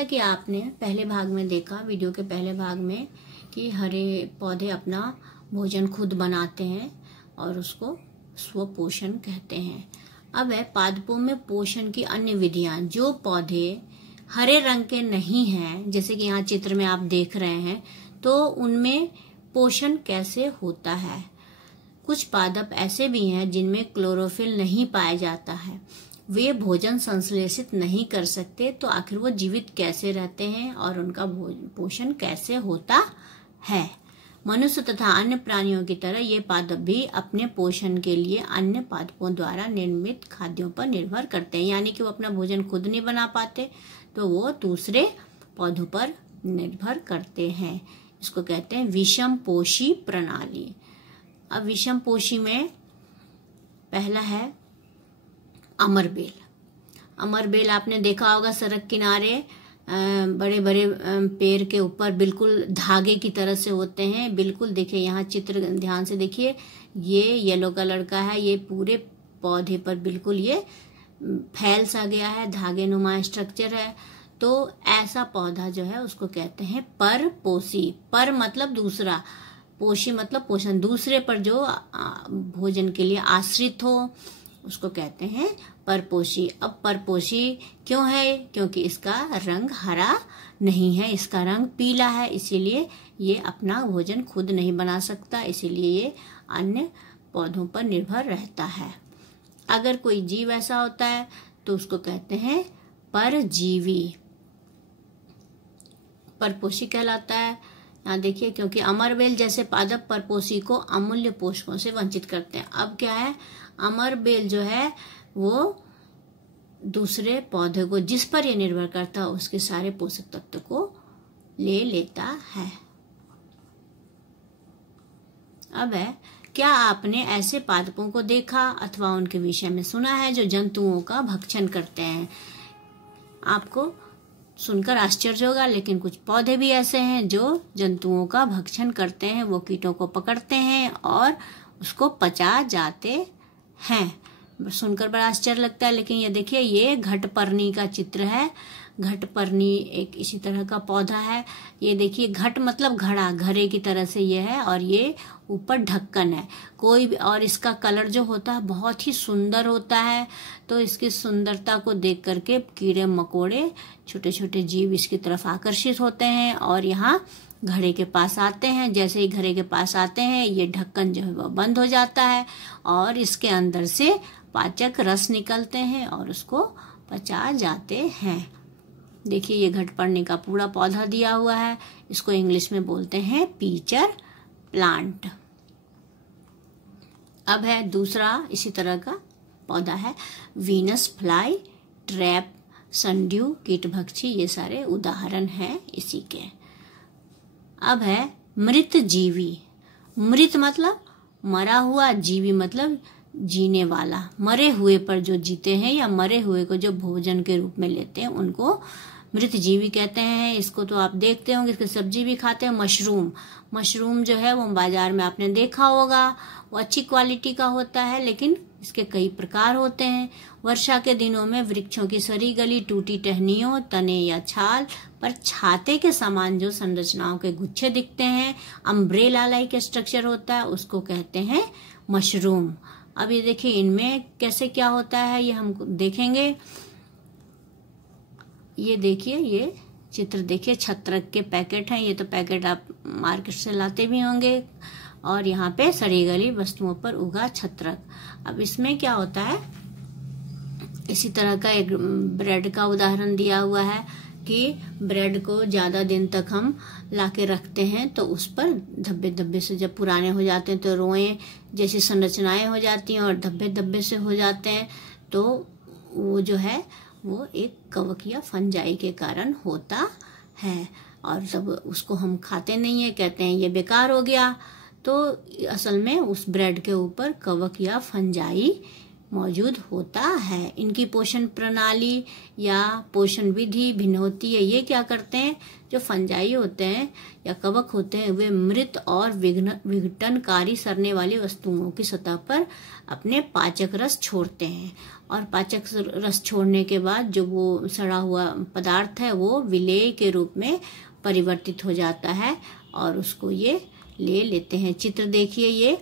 कि आपने पहले भाग में देखा, वीडियो के पहले भाग में, कि हरे पौधे अपना भोजन खुद बनाते हैं और उसको स्वपोषण कहते हैं। अब है पादपों में पोषण की अन्य विधियां। जो पौधे हरे रंग के नहीं हैं, जैसे कि यहाँ चित्र में आप देख रहे हैं, तो उनमें पोषण कैसे होता है। कुछ पादप ऐसे भी हैं जिनमें क्लोरोफिल नहीं पाया जाता है, वे भोजन संश्लेषित नहीं कर सकते, तो आखिर वो जीवित कैसे रहते हैं और उनका पोषण कैसे होता है। मनुष्य तथा अन्य प्राणियों की तरह ये पादप भी अपने पोषण के लिए अन्य पादपों द्वारा निर्मित खाद्यों पर निर्भर करते हैं। यानी कि वो अपना भोजन खुद नहीं बना पाते, तो वो दूसरे पौधों पर निर्भर करते हैं। इसको कहते हैं विषमपोषी प्रणाली। अब विषमपोषी में पहला है अमरबेल। अमरबेल आपने देखा होगा सड़क किनारे बड़े बड़े पेड़ के ऊपर बिल्कुल धागे की तरह से होते हैं। बिल्कुल देखिए, यहाँ चित्र ध्यान से देखिए, ये येलो कलर का है। ये पूरे पौधे पर बिल्कुल ये फैल सा गया है, धागे नुमा स्ट्रक्चर है। तो ऐसा पौधा जो है उसको कहते हैं परपोषी। पर मतलब दूसरा, पोषी मतलब पोषण, दूसरे पर जो भोजन के लिए आश्रित हो, उसको कहते हैं परपोषी। अब परपोषी क्यों है? क्योंकि इसका रंग हरा नहीं है, इसका रंग पीला है, इसीलिए ये अपना भोजन खुद नहीं बना सकता, इसीलिए ये अन्य पौधों पर निर्भर रहता है। अगर कोई जीव ऐसा होता है तो उसको कहते हैं परजीवी, परपोषी कहलाता है। यहाँ देखिए, क्योंकि अमरबेल जैसे पादप परपोषी को अमूल्य पोषकों से वंचित करते हैं। अब क्या है, अमरबेल जो है वो दूसरे पौधे को, जिस पर ये निर्भर करता है, उसके सारे पोषक तत्व को ले लेता है। अब है, क्या आपने ऐसे पादपों को देखा अथवा उनके विषय में सुना है जो जंतुओं का भक्षण करते हैं? आपको सुनकर आश्चर्य होगा, लेकिन कुछ पौधे भी ऐसे हैं जो जंतुओं का भक्षण करते हैं। वो कीटों को पकड़ते हैं और उसको पचा जाते हैं। सुनकर बड़ा आश्चर्य लगता है, लेकिन ये देखिए, ये घटपर्णी का चित्र है। घटपर्णी एक इसी तरह का पौधा है। ये देखिए, घट मतलब घड़ा, घड़े की तरह से ये है, और ये ऊपर ढक्कन है कोई भी, और इसका कलर जो होता है बहुत ही सुंदर होता है। तो इसकी सुंदरता को देख करके कीड़े मकोड़े, छोटे छोटे जीव इसकी तरफ आकर्षित होते हैं और यहाँ घड़े के पास आते हैं। जैसे ही घड़े के पास आते हैं, ये ढक्कन जो है वह बंद हो जाता है और इसके अंदर से पाचक रस निकलते हैं और उसको पचा जाते हैं। देखिए, ये घटपर्णी का पूरा पौधा दिया हुआ है। इसको इंग्लिश में बोलते हैं पीचर प्लांट। अब है दूसरा इसी तरह का पौधा है वीनस फ्लाई ट्रैप, सनड्यू, कीटभक्षी, ये सारे उदाहरण हैं इसी के। अब है मृत जीवी। मृत मतलब मरा हुआ, जीवी मतलब जीने वाला। मरे हुए पर जो जीते हैं या मरे हुए को जो भोजन के रूप में लेते हैं, उनको मृत जीवी कहते हैं। इसको तो आप देखते होंगे, इसकी सब्जी भी खाते हैं। मशरूम, मशरूम जो है वो बाजार में आपने देखा होगा, वो अच्छी क्वालिटी का होता है, लेकिन इसके कई प्रकार होते हैं। वर्षा के दिनों में वृक्षों की सड़ी गली, टूटी टहनियों, तने या छाल पर छाते के समान जो संरचनाओं के गुच्छे दिखते हैं, अम्ब्रेला लाइक स्ट्रक्चर होता है, उसको कहते हैं मशरूम। अब ये देखिए, इनमें कैसे क्या होता है ये हम देखेंगे। ये देखिए, ये चित्र देखिए, छत्रक के पैकेट हैं। ये तो पैकेट आप मार्केट से लाते भी होंगे। और यहाँ पे सड़ी गली वस्तुओं पर उगा छत्रक। अब इसमें क्या होता है, इसी तरह का एक ब्रेड का उदाहरण दिया हुआ है कि ब्रेड को ज्यादा दिन तक हम लाके रखते हैं तो उस पर धब्बे धब्बे से, जब पुराने हो जाते हैं तो रोएं जैसी संरचनाएं हो जाती हैं और धब्बे धब्बे से हो जाते हैं, तो वो जो है वो एक कवक या फंजाई के कारण होता है। और तब उसको हम खाते नहीं है, कहते हैं ये बेकार हो गया। तो असल में उस ब्रेड के ऊपर कवक या फंजाई मौजूद होता है। इनकी पोषण प्रणाली या पोषण विधि भिन्न होती है। ये क्या करते हैं, जो फंजाई होते हैं या कवक होते हैं, वे मृत और विघटनकारी सड़ने वाली वस्तुओं की सतह पर अपने पाचक रस छोड़ते हैं, और पाचक रस छोड़ने के बाद जो वो सड़ा हुआ पदार्थ है वो विलेय के रूप में परिवर्तित हो जाता है और उसको ये ले लेते हैं। चित्र देखिए, ये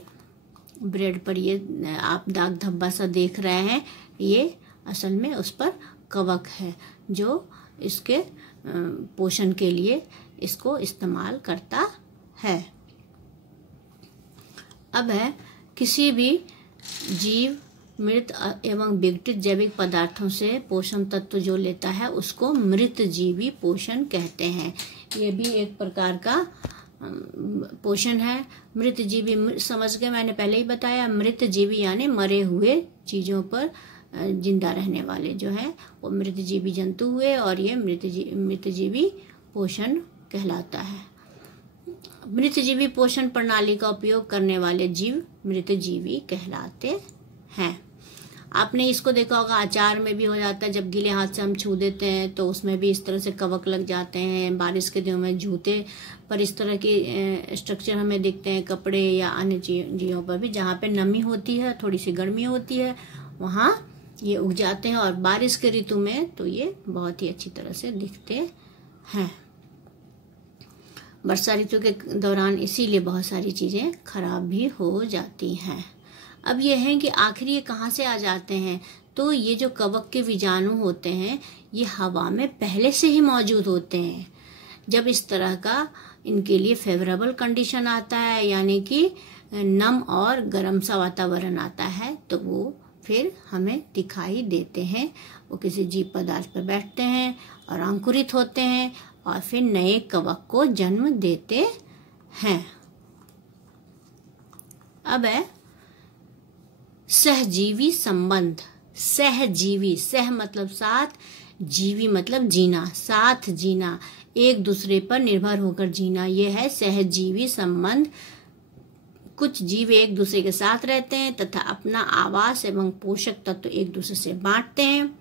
ब्रेड पर ये आप दाग धब्बा सा देख रहे हैं, ये असल में उस पर कवक है जो इसके पोषण के लिए इसको इस्तेमाल करता है। अब है, किसी भी जीव मृत एवं विघटित जैविक पदार्थों से पोषण तत्व जो लेता है उसको मृत जीवी पोषण कहते हैं। ये भी एक प्रकार का पोषण है। मृत जीवी समझ के मैंने पहले ही बताया, मृत जीवी यानी मरे हुए चीजों पर जिंदा रहने वाले जो है वो मृत जीवी जंतु हुए, और ये मृत जीवी पोषण कहलाता है। मृत जीवी पोषण प्रणाली का उपयोग करने वाले जीव मृत जीवी कहलाते हैं। आपने इसको देखा होगा, अचार में भी हो जाता है, जब गीले हाथ से हम छू देते हैं तो उसमें भी इस तरह से कवक लग जाते हैं। बारिश के दिनों में जूते पर इस तरह के स्ट्रक्चर हमें दिखते हैं, कपड़े या अन्य चीजों पर भी, जहाँ पे नमी होती है, थोड़ी सी गर्मी होती है, वहाँ ये उग जाते हैं। और बारिश के ऋतु में तो ये बहुत ही अच्छी तरह से दिखते हैं। वर्षा ऋतु के दौरान इसीलिए बहुत सारी चीजें खराब भी हो जाती हैं। अब ये है कि आखिर ये कहाँ से आ जाते हैं, तो ये जो कवक के बीजाणु होते हैं ये हवा में पहले से ही मौजूद होते हैं। जब इस तरह का इनके लिए फेवरेबल कंडीशन आता है, यानी कि नम और गर्म सा वातावरण आता है, तो वो फिर हमें दिखाई देते हैं। वो किसी जीव पदार्थ पर बैठते हैं और अंकुरित होते हैं और फिर नए कवक को जन्म देते हैं। अब है सहजीवी संबंध। सहजीवी, सह मतलब साथ, जीवी मतलब जीना, साथ जीना, एक दूसरे पर निर्भर होकर जीना, यह है सहजीवी संबंध। कुछ जीव एक दूसरे के साथ रहते हैं तथा अपना आवास एवं पोषक तत्व एक दूसरे से बांटते हैं,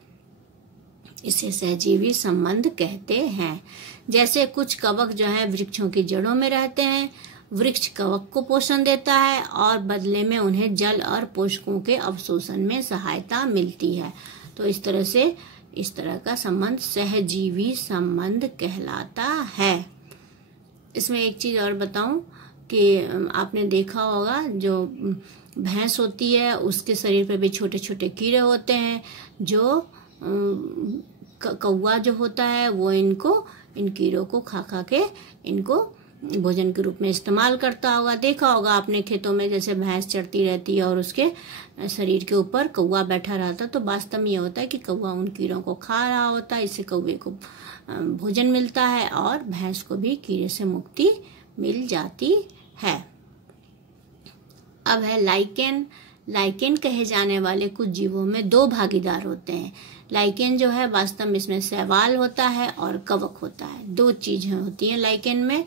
इसे सहजीवी संबंध कहते हैं। जैसे कुछ कवक जो है वृक्षों की जड़ों में रहते हैं, वृक्ष कवक को पोषण देता है और बदले में उन्हें जल और पोषकों के अवशोषण में सहायता मिलती है। तो इस तरह से इस तरह का संबंध सहजीवी संबंध कहलाता है। इसमें एक चीज और बताऊं कि आपने देखा होगा, जो भैंस होती है उसके शरीर पर भी छोटे छोटे कीड़े होते हैं, जो कौवा जो होता है वो इन कीड़ों को खा खा के इनको भोजन के रूप में इस्तेमाल करता होगा। देखा होगा आपने खेतों में, जैसे भैंस चरती रहती है और उसके शरीर के ऊपर कौवा बैठा रहता, तो वास्तव में यह होता है कि कौवा उन कीड़ों को खा रहा होता है, इससे कौवे को भोजन मिलता है और भैंस को भी कीड़े से मुक्ति मिल जाती है। अब है लाइकेन। लाइकेन कहे जाने वाले कुछ जीवों में दो भागीदार होते हैं। लाइकेन जो है वास्तव में इसमें शैवाल होता है और कवक होता है। दो चीजें होती हैं लाइकेन में।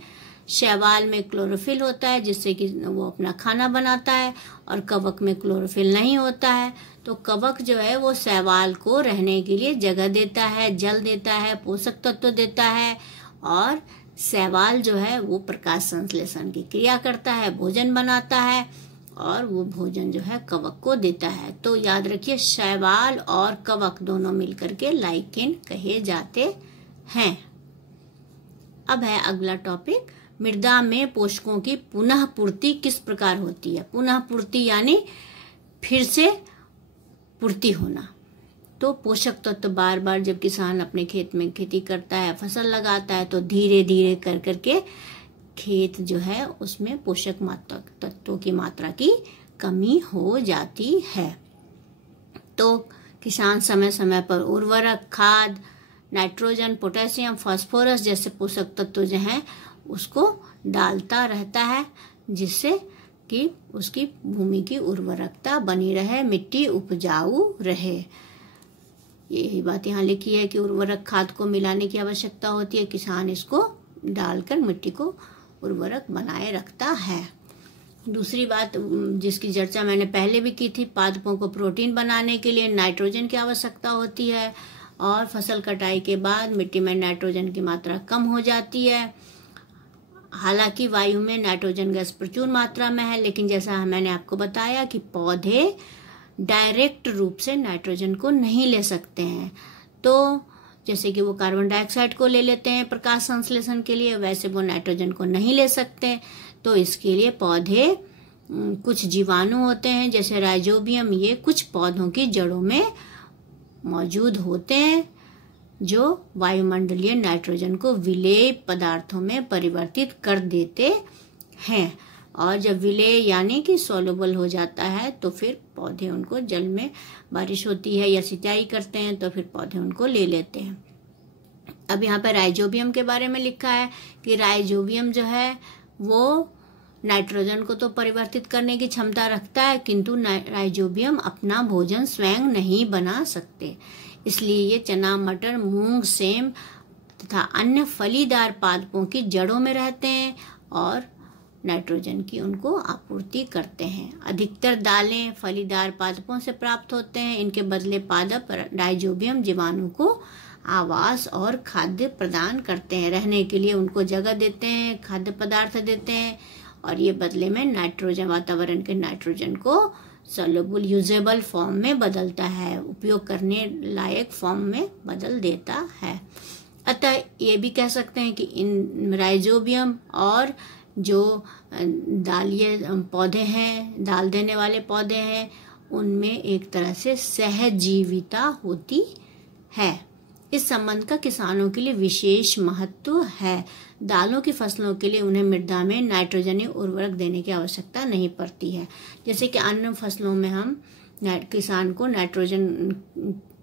शैवाल में क्लोरोफिल होता है जिससे कि वो अपना खाना बनाता है, और कवक में क्लोरोफिल नहीं होता है। तो कवक जो है वो शैवाल को रहने के लिए जगह देता है, जल देता है, पोषक तत्व देता है, और शैवाल जो है वो प्रकाश संश्लेषण की क्रिया करता है, भोजन बनाता है, और वो भोजन जो है कवक को देता है। तो याद रखिए, शैवाल और कवक दोनों मिलकर के लाइकेन कहे जाते हैं। अब है अगला टॉपिक, मृदा में पोषकों की पुनः पूर्ति किस प्रकार होती है। पुनः पूर्ति यानी फिर से पूर्ति होना। तो पोषक तत्व बार बार जब किसान अपने खेत में खेती करता है, फसल लगाता है, तो धीरे धीरे कर करके खेत जो है उसमें पोषक तत्वों की मात्रा की कमी हो जाती है। तो किसान समय समय पर उर्वरक, खाद, नाइट्रोजन, पोटेशियम, फास्फोरस जैसे पोषक तत्व जो हैं उसको डालता रहता है, जिससे कि उसकी भूमि की उर्वरकता बनी रहे, मिट्टी उपजाऊ रहे। यही बात यहाँ लिखी है कि उर्वरक खाद को मिलाने की आवश्यकता होती है। किसान इसको डालकर मिट्टी को उर्वरक बनाए रखता है। दूसरी बात जिसकी चर्चा मैंने पहले भी की थी, पादपों को प्रोटीन बनाने के लिए नाइट्रोजन की आवश्यकता होती है और फसल कटाई के बाद मिट्टी में नाइट्रोजन की मात्रा कम हो जाती है। हालांकि वायु में नाइट्रोजन गैस प्रचुर मात्रा में है, लेकिन जैसा मैंने आपको बताया कि पौधे डायरेक्ट रूप से नाइट्रोजन को नहीं ले सकते हैं। तो जैसे कि वो कार्बन डाइऑक्साइड को ले लेते हैं प्रकाश संश्लेषण के लिए, वैसे वो नाइट्रोजन को नहीं ले सकते। तो इसके लिए पौधे, कुछ जीवाणु होते हैं जैसे राइजोबियम, ये कुछ पौधों की जड़ों में मौजूद होते हैं जो वायुमंडलीय नाइट्रोजन को विलेय पदार्थों में परिवर्तित कर देते हैं। और जब विलेय यानी कि सोलुबल हो जाता है तो फिर पौधे उनको, जल में बारिश होती है या सिंचाई करते हैं तो फिर पौधे उनको ले लेते हैं। अब यहाँ पर राइजोबियम के बारे में लिखा है कि राइजोबियम जो है वो नाइट्रोजन को तो परिवर्तित करने की क्षमता रखता है, किंतु राइजोबियम अपना भोजन स्वयं नहीं बना सकते। इसलिए ये चना, मटर, मूंग, सेम तथा अन्य फलीदार पादपों की जड़ों में रहते हैं और नाइट्रोजन की उनको आपूर्ति करते हैं। अधिकतर दालें फलीदार पादपों से प्राप्त होते हैं। इनके बदले पादप राइजोबियम जीवाणु को आवास और खाद्य प्रदान करते हैं। रहने के लिए उनको जगह देते हैं, खाद्य पदार्थ देते हैं और ये बदले में नाइट्रोजन, वातावरण के नाइट्रोजन को सॉल्युबल यूजेबल फॉर्म में बदलता है, उपयोग करने लायक फॉर्म में बदल देता है। अतः ये भी कह सकते हैं कि इन राइजोबियम और जो दालीय पौधे हैं, दाल देने वाले पौधे हैं, उनमें एक तरह से सहजीविता होती है। इस संबंध का किसानों के लिए विशेष महत्व है। दालों की फसलों के लिए उन्हें मृदा में नाइट्रोजनी उर्वरक देने की आवश्यकता नहीं पड़ती है। जैसे कि अन्य फसलों में हम किसान को नाइट्रोजन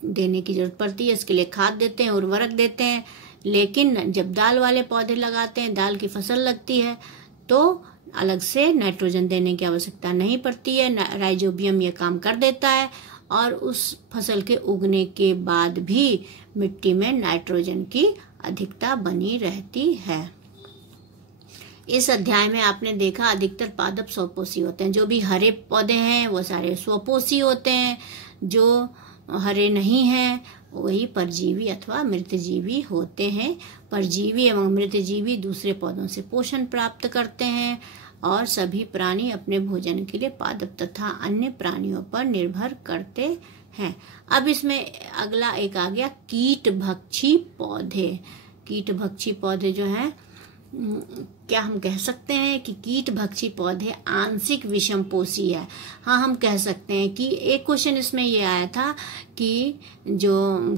देने की जरूरत पड़ती है, इसके लिए खाद देते हैं, उर्वरक देते हैं। लेकिन जब दाल वाले पौधे लगाते हैं, दाल की फसल लगती है, तो अलग से नाइट्रोजन देने की आवश्यकता नहीं पड़ती है। राइजोबियम ये काम कर देता है और उस फसल के उगने के बाद भी मिट्टी में नाइट्रोजन की अधिकता बनी रहती है। इस अध्याय में आपने देखा अधिकतर पादप स्वपोषी होते हैं। जो भी हरे पौधे हैं वो सारे स्वपोषी होते हैं, जो हरे नहीं हैं वही परजीवी अथवा मृतजीवी होते हैं। परजीवी एवं मृतजीवी दूसरे पौधों से पोषण प्राप्त करते हैं और सभी प्राणी अपने भोजन के लिए पादप तथा अन्य प्राणियों पर निर्भर करते हैं। अब इसमें अगला एक आ गया कीट भक्षी पौधे। कीट भक्षी पौधे जो हैं, क्या हम कह सकते हैं कि कीट भक्षी पौधे आंशिक विषमपोषी है? हाँ, हम कह सकते हैं कि एक क्वेश्चन इसमें ये आया था कि जो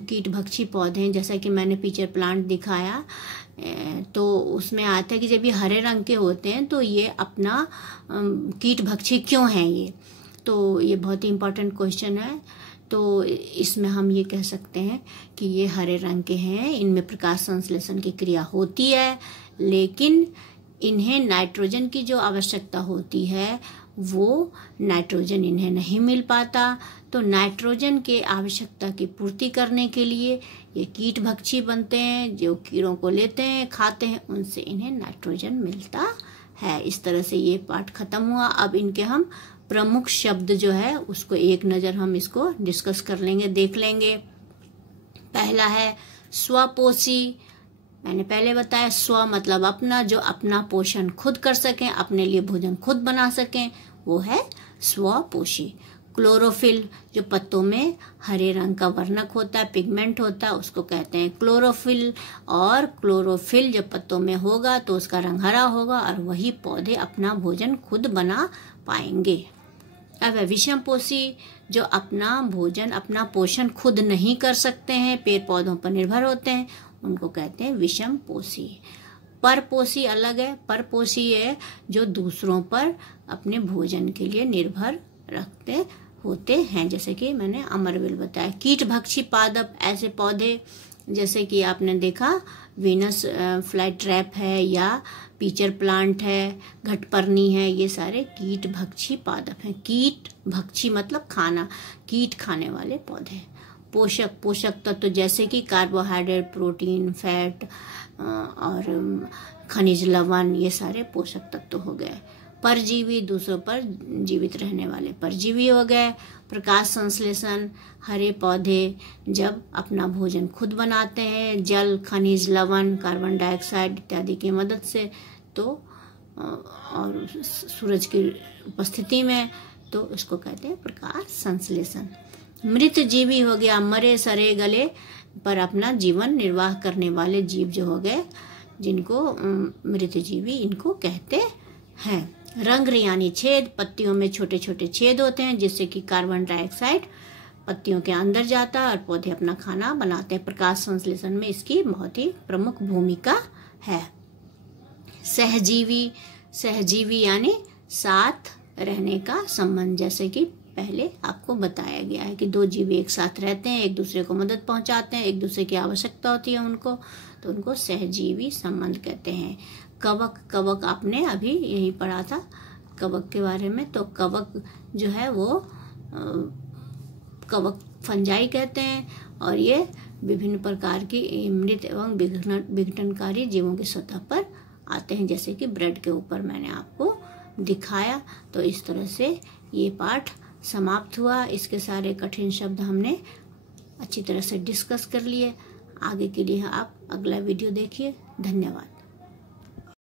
कीट भक्षी पौधे हैं, जैसा कि मैंने पीछे प्लांट दिखाया, तो उसमें आया था कि जब ये हरे रंग के होते हैं तो ये अपना कीट भक्षी क्यों हैं ये? तो ये बहुत ही इम्पोर्टेंट क्वेश्चन है। तो इसमें हम ये कह सकते हैं कि ये हरे रंग के हैं, इनमें प्रकाश संश्लेषण की क्रिया होती है, लेकिन इन्हें नाइट्रोजन की जो आवश्यकता होती है वो नाइट्रोजन इन्हें नहीं मिल पाता। तो नाइट्रोजन के आवश्यकता की पूर्ति करने के लिए ये कीट भक्षी बनते हैं, जो कीड़ों को लेते हैं, खाते हैं, उनसे इन्हें नाइट्रोजन मिलता है। इस तरह से ये पाठ खत्म हुआ। अब इनके हम प्रमुख शब्द जो है उसको एक नज़र हम इसको डिस्कस कर लेंगे, देख लेंगे। पहला है स्वपोषी। मैंने पहले बताया स्व मतलब अपना, जो अपना पोषण खुद कर सकें, अपने लिए भोजन खुद बना सकें, वो है स्वपोषी। क्लोरोफिल, जो पत्तों में हरे रंग का वर्णक होता है, पिगमेंट होता है, उसको कहते हैं क्लोरोफिल। और क्लोरोफिल जब पत्तों में होगा तो उसका रंग हरा होगा और वही पौधे अपना भोजन खुद बना पाएंगे। अब है विषमपोषी, जो अपना भोजन, अपना पोषण खुद नहीं कर सकते हैं, पेड़ पौधों पर निर्भर होते हैं, उनको कहते हैं विषमपोषी। परपोषी अलग है। परपोषी है जो दूसरों पर अपने भोजन के लिए निर्भर रखते होते हैं, जैसे कि मैंने अमरवेल बताया। कीट भक्षी पादप, ऐसे पौधे जैसे कि आपने देखा वीनस फ्लाई ट्रैप है या पीचर प्लांट है, घटपर्णी है, ये सारे कीट भक्षी पादप हैं। कीट भक्षी मतलब खाना, कीट खाने वाले पौधे। पोषक तत्व जैसे कि कार्बोहाइड्रेट, प्रोटीन, फैट और खनिज लवण, ये सारे पोषक तत्व हो गए। परजीवी, दूसरों पर जीवित रहने वाले परजीवी हो गए। प्रकाश संश्लेषण, हरे पौधे जब अपना भोजन खुद बनाते हैं जल, खनिज, लवण, कार्बन डाइऑक्साइड इत्यादि की मदद से, तो और सूरज की उपस्थिति में, तो इसको कहते हैं प्रकाश संश्लेषण। मृत जीवी हो गया, मरे सरे गले पर अपना जीवन निर्वाह करने वाले जीव जो हो गए, जिनको मृत जीवी इनको कहते हैं। रंध्र यानी छेद, पत्तियों में छोटे छोटे छेद होते हैं जिससे कि कार्बन डाइऑक्साइड पत्तियों के अंदर जाता है और पौधे अपना खाना बनाते हैं। प्रकाश संश्लेषण में इसकी बहुत ही प्रमुख भूमिका है। सहजीवी, सहजीवी यानी साथ रहने का संबंध, जैसे कि पहले आपको बताया गया है कि दो जीवी एक साथ रहते हैं, एक दूसरे को मदद पहुंचाते हैं, एक दूसरे की आवश्यकता होती है उनको, तो उनको सहजीवी संबंध कहते हैं। कवक, कवक आपने अभी यही पढ़ा था कवक के बारे में, तो कवक जो है वो कवक फंजाई कहते हैं और ये विभिन्न प्रकार की मृत एवं विघटनकारी जीवों की सतह पर आते हैं, जैसे कि ब्रेड के ऊपर मैंने आपको दिखाया। तो इस तरह से ये पाठ समाप्त हुआ। इसके सारे कठिन शब्द हमने अच्छी तरह से डिस्कस कर लिए। आगे के लिए आप अगला वीडियो देखिए। धन्यवाद।